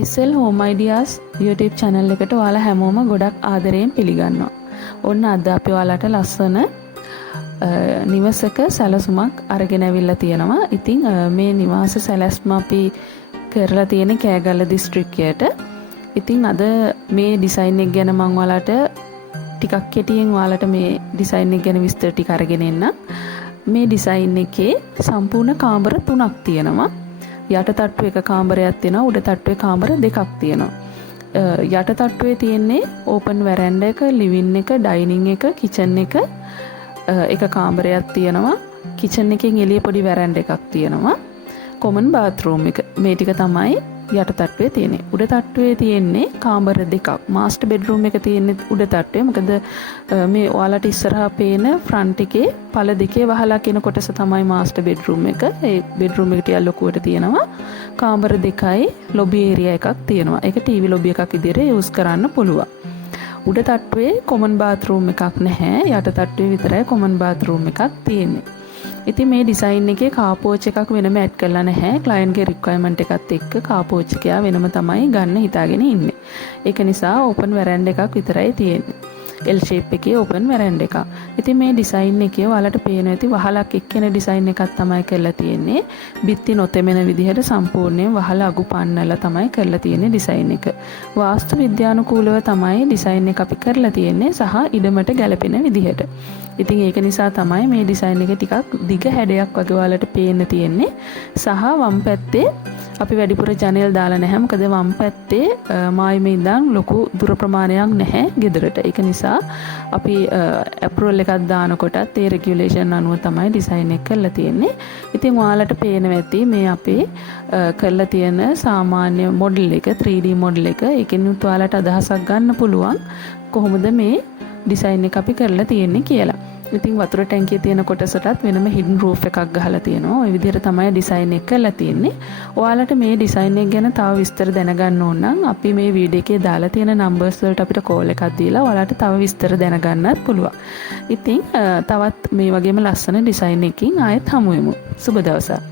SL Home Ideas YouTube channel එකට ඔයාලා හැමෝම ගොඩක් ආදරයෙන් පිළිගන්නවා. ඔන්න අද අපි ඔයාලට ලස්සන නිවසක සැලසුමක් අරගෙන අවිල්ලා තියෙනවා. ඉතින් මේ නිවාස සැලැස්ම අපි කරලා තියෙන කෑගල්ල දිස්ත්‍රික්කයට. ඉතින් අද මේ ඩිසයින් එක ගැන මම ඔයාලට ටිකක් කෙටියෙන් ඔයාලට මේ ඩිසයින් එක ගැන විස්තර ටික අරගෙන එන්නම්. මේ ඩිසයින් එකේ සම්පූර්ණ කාමර 3ක් තියෙනවා. යට තට්ටු එක කාමරයක් තියෙනවා, උඩ තට්ටුවේ කාමර 2ක් තියෙනවා. යට තට්ටුවේ තියෙන්නේ ඕපන් වෙරැන්ඩා එක, ලිවින් එක, ඩයිනින් එක, කිචන් එක එක කාමරයක් තියෙනවා. කිචන් එකෙන් එළිය පොඩි වෙරැන්ඩා එකක් තියෙනවා. කොමන් බාත්රූම් එක. මේ ටික තමයි යට තට්ටුවේ තියෙන්නේ. උඩ තට්ටුවේ තියෙන්නේ කාමර 2ක්. මාස්ටර් බෙඩ්රූම් එක තියෙන්නේ උඩ තට්ටුවේ. මොකද මේ ඔයාලට ඉස්සරහා පේන ෆ්‍රන්ට් එකේ පළ දෙකේ වහලා කියන කොටස තමයි මාස්ටර් බෙඩ්රූම් එක. ඒ බෙඩ්රූම් එක ටිකක් ලොකුවට තියෙනවා. කාමර 2යි ලොබි ඒරියා එකක් තියෙනවා. ඒක ටීවී ලොබි එකක් විදිහට යූස් කරන්න පුළුවන්. උඩ තට්ටුවේ කොමන් බාත්රූම් එකක් නැහැ. යට තට්ටුවේ විතරයි කොමන් බාත්රූම් එකක් තියෙන්නේ. ඉතින් මේ ඩිසයින් එකේ කාපෝච් එකක් වෙනම ඇඩ් කරලා නැහැ. ක්ලයන්ට්ගේ රික්වයර්මන්ට් එකත් එක්ක කාපෝච් එක වෙනම තමයි ගන්න හිතාගෙන ඉන්නේ. ඒක නිසා ඕපන් වෙරැන්ඩා එකක් විතරයි තියෙන්නේ. L shape එකේ ඕපන් වෙරැන්ඩා එකක්. ඉතින් මේ ඩිසයින් එකේ ඔයාලට පේන ඇති වහලක් එක්කෙන ඩිසයින් එකක් තමයි කරලා තියෙන්නේ. බිත්ති නොතෙමෙන විදිහට සම්පූර්ණයෙන් වහල අගු පන්නලා තමයි කරලා තියෙන්නේ ඩිසයින් එක. වාස්තු විද්‍යානුකූලව තමයි ඩිසයින් එක අපි කරලා තියෙන්නේ සහ ඉඩමට ගැලපෙන විදිහට. ඉතින් ඒක නිසා තමයි මේ ඩිසයින් එක ටිකක් දිග හැඩයක් වගේ ඔයාලට පේන්න තියෙන්නේ. සහ වම් පැත්තේ අපි වැඩිපුර ජනෙල් දාලා නැහැ. මොකද වම් පැත්තේ මායිමේ ඉඳන් ලොකු දුර ප්‍රමාණයක් නැහැ ගෙදරට. ඒක නිසා අපි ඇප්‍රෝල් එකක් දානකොටත් ඒ රෙගියුලේෂන් අනුව තමයි ඩිසයින් එක කරලා තියෙන්නේ. ඉතින් ඔයාලට පේනවා ඇති මේ අපේ කරලා තියෙන සාමාන්‍ය මොඩල් එක 3D මොඩල් එක. ඒකෙන් ඔයාලට අදහසක් ගන්න පුළුවන් කොහොමද මේ ඩිසයින් එක අපි කරලා තියෙන්නේ කියලා. ඉතින් වතුර ටැංකියේ තියෙන කොටසටත් වෙනම හිඩන් රූෆ් එකක් ගහලා තියෙනවා. ওই විදිහට තමයි ඩිසයින් එක කරලා තියෙන්නේ. ඔයාලට මේ ඩිසයින් එක ගැන තව විස්තර දැනගන්න ඕන නම් අපි මේ වීඩියෝ එකේ දාලා තියෙන නම්බර්ස් වලට අපිට කෝල් එකක් දීලා ඔයාලට තව විස්තර දැනගන්නත් පුළුවන්. ඉතින් තවත් මේ වගේම ලස්සන ඩිසයින් එකකින් ආයෙත් හමු වෙමු. සුබ දවසක්.